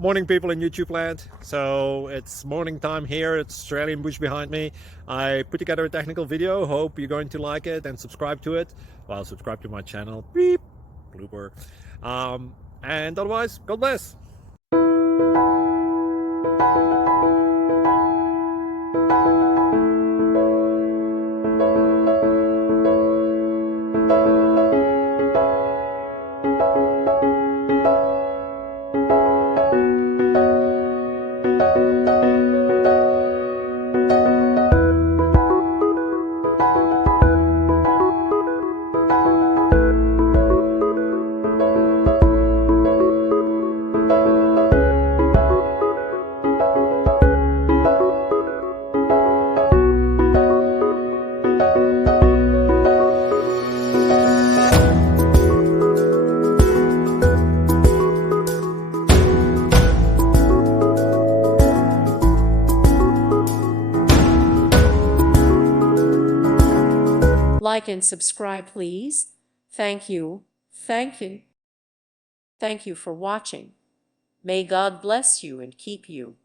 Morning, people in YouTube land. So it's morning time here. It's Australian bush behind me. I put together a technical video. Hope you're going to like it and subscribe to it. Well, subscribe to my channel. Beep, blooper. And otherwise, God bless. Like and subscribe, please. Thank you. Thank you. Thank you for watching. May God bless you and keep you.